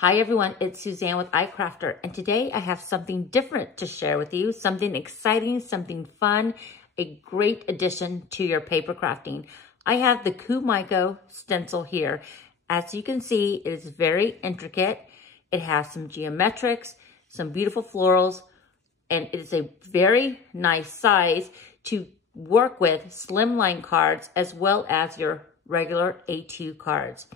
Hi everyone, it's Suzanne with iCrafter, and today I have something different to share with you, something exciting, something fun, a great addition to your paper crafting. I have the Kumiko Stencil here. As you can see, it is very intricate. It has some geometrics, some beautiful florals, and it is a very nice size to work with slimline cards as well as your regular A2 cards.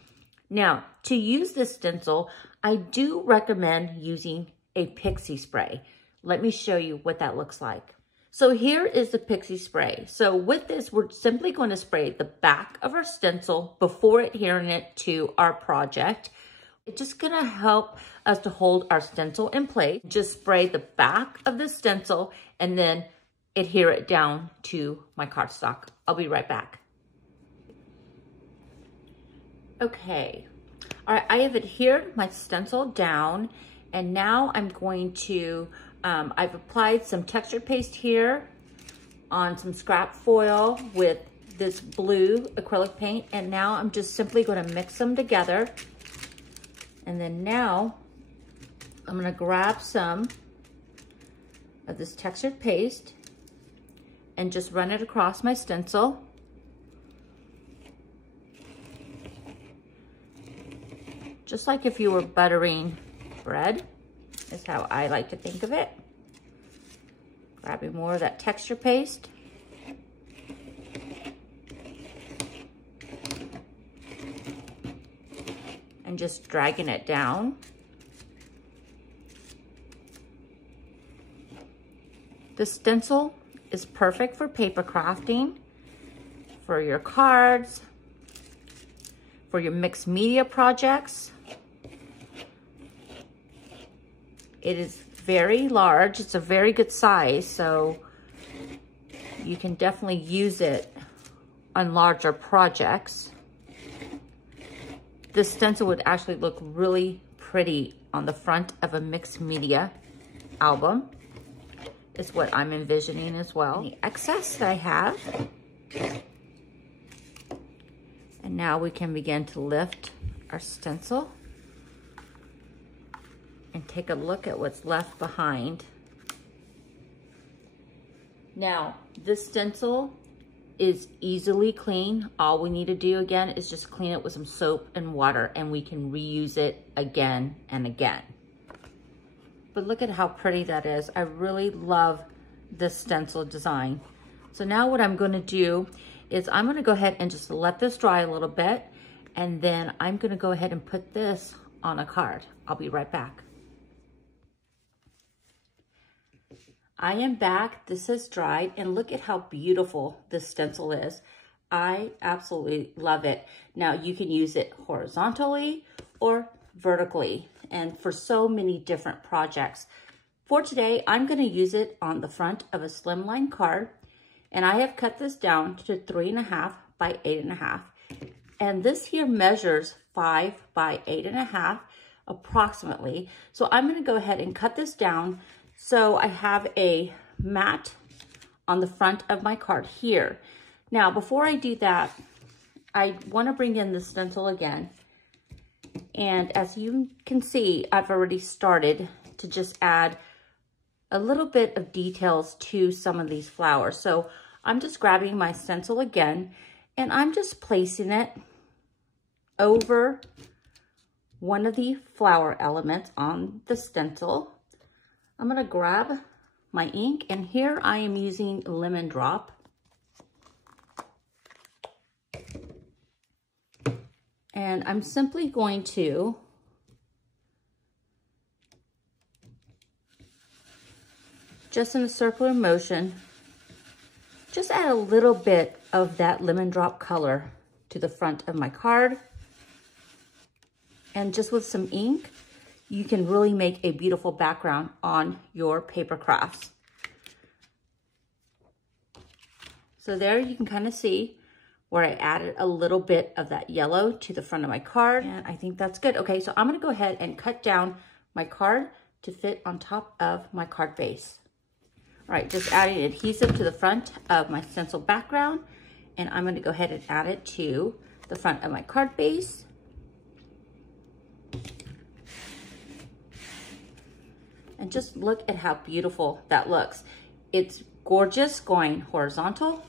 Now, to use this stencil, I do recommend using a pixie spray. Let me show you what that looks like. So here is the pixie spray. So with this, we're simply going to spray the back of our stencil before adhering it to our project. It's just gonna help us to hold our stencil in place. Just spray the back of the stencil and then adhere it down to my cardstock. I'll be right back. Okay. All right, I have adhered my stencil down, and now I'm going to, I've applied some texture paste here on some scrap foil with this blue acrylic paint, and now I'm just simply going to mix them together. And then now I'm going to grab some of this textured paste and just run it across my stencil. Just like if you were buttering bread, is how I like to think of it. Grabbing more of that texture paste. And just dragging it down. The stencil is perfect for paper crafting, for your cards, for your mixed media projects. It is very large. It's a very good size, so you can definitely use it on larger projects. This stencil would actually look really pretty on the front of a mixed media album, is what I'm envisioning as well. The excess that I have. And now we can begin to lift our stencil and take a look at what's left behind. Now, this stencil is easily clean. All we need to do again is just clean it with some soap and water, and we can reuse it again and again. But look at how pretty that is. I really love this stencil design. So now what I'm gonna do is I'm gonna go ahead and just let this dry a little bit, and then I'm gonna go ahead and put this on a card. I'll be right back. I am back. This has dried, and look at how beautiful this stencil is. I absolutely love it. Now you can use it horizontally or vertically, and for so many different projects. For today, I'm gonna use it on the front of a slimline card, and I have cut this down to 3.5 by 8.5. And this here measures 5 by 8.5 approximately. So I'm gonna go ahead and cut this down so I have a mat on the front of my card here. Now, before I do that, I wanna bring in the stencil again. And as you can see, I've already started to just add a little bit of details to some of these flowers. So I'm just grabbing my stencil again, and I'm just placing it over one of the flower elements on the stencil. I'm gonna grab my ink, and here I am using lemon drop. And I'm simply going to just in a circular motion, just add a little bit of that lemon drop color to the front of my card. And just with some ink, you can really make a beautiful background on your paper crafts. So there you can kind of see where I added a little bit of that yellow to the front of my card, and I think that's good. Okay, so I'm gonna go ahead and cut down my card to fit on top of my card base. All right, just adding adhesive to the front of my stencil background, and I'm gonna go ahead and add it to the front of my card base. And just look at how beautiful that looks. It's gorgeous going horizontal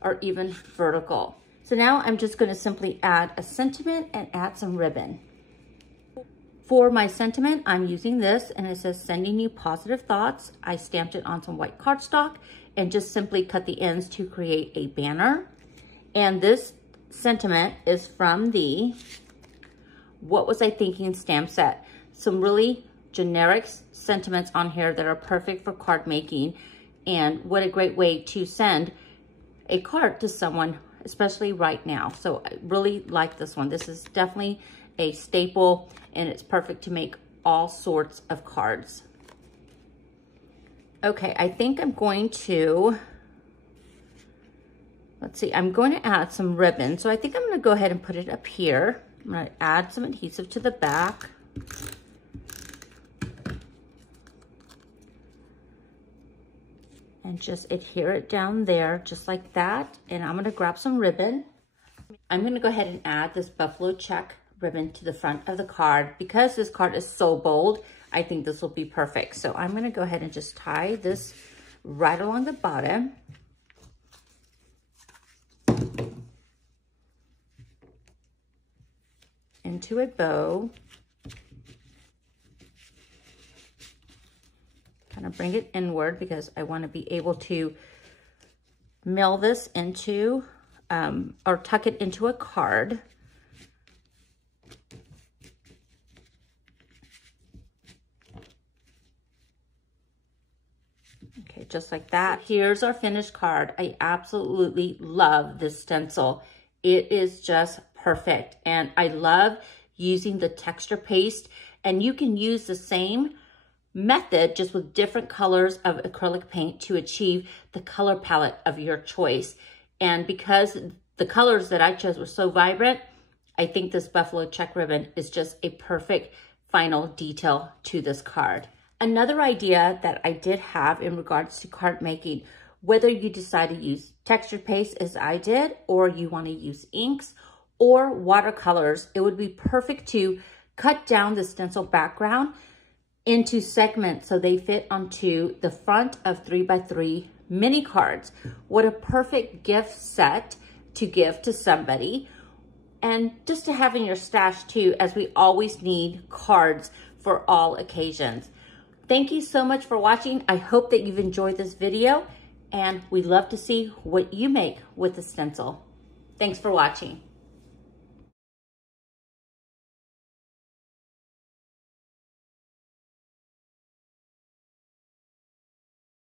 or even vertical. So now I'm just going to simply add a sentiment and add some ribbon. For my sentiment, I'm using this, and it says sending you positive thoughts. I stamped it on some white cardstock and just simply cut the ends to create a banner. And this sentiment is from the What Was I Thinking stamp set. Some really generic sentiments on here that are perfect for card making. And what a great way to send a card to someone, especially right now. So I really like this one. This is definitely a staple, and it's perfect to make all sorts of cards. Okay, I think I'm going to, let's see, I'm going to add some ribbon. So I think I'm going to go ahead and put it up here. I'm going to add some adhesive to the back. And just adhere it down there, just like that. And I'm gonna grab some ribbon. I'm gonna go ahead and add this buffalo check ribbon to the front of the card. Because this card is so bold, I think this will be perfect. So I'm gonna go ahead and just tie this right along the bottom. Into a bow. Kind of bring it inward because I want to be able to mill this into or tuck it into a card. Okay, just like that. Here's our finished card. I absolutely love this stencil. It is just perfect, and I love using the texture paste, and you can use the same method just with different colors of acrylic paint to achieve the color palette of your choice. And because the colors that I chose were so vibrant, I think this buffalo check ribbon is just a perfect final detail to this card. Another idea that I did have in regards to card making, whether you decide to use texture paste as I did, or you want to use inks or watercolors, it would be perfect to cut down the stencil background into segments so they fit onto the front of 3x3 mini cards. What a perfect gift set to give to somebody, and just to have in your stash too, as we always need cards for all occasions. Thank you so much for watching. I hope that you've enjoyed this video, and we'd love to see what you make with the stencil. Thanks for watching.